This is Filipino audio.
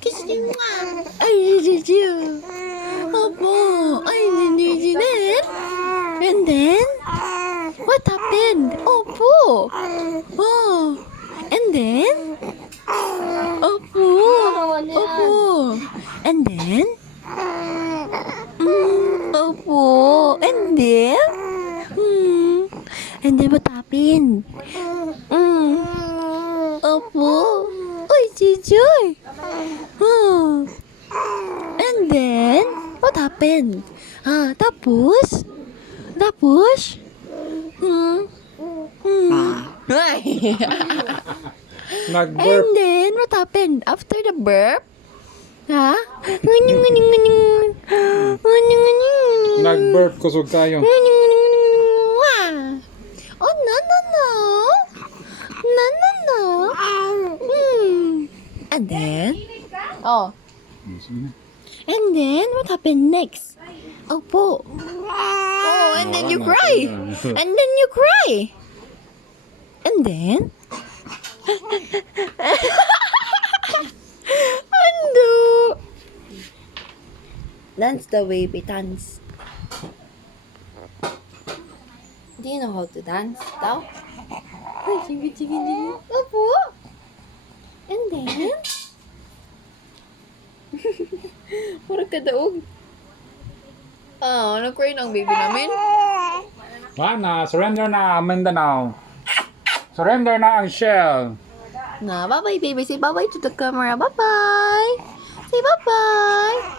Kiss you, Mom. I did you. Opo. I did you then. And then? What happened? Opo. Oh. And then? Opo. Opo. And then? Opo. And then? And then what happened? Opo. Uy, Chichoy. Oh. And then, what happened? Tapos? Tapos? Ay. Nag-burp. And then, what happened? After the burp? Ha? Nag-burp kusog kayo. Oh, no, no, no. No, no, no. And then? Oh. And then, what happened next? Opo. Oh, and then you cry. And then you cry. And then? Ando. Dance the baby, dance. Do you know how to dance, daw? Ay, chigi, chigi, chigi. Opo. And then? Parang kadaog. Nag-cry na ang baby namin. Wala, surrender na, Mindanao. Surrender na ang shell. Bye-bye, baby. Say bye-bye to the camera. Bye-bye. Say bye-bye.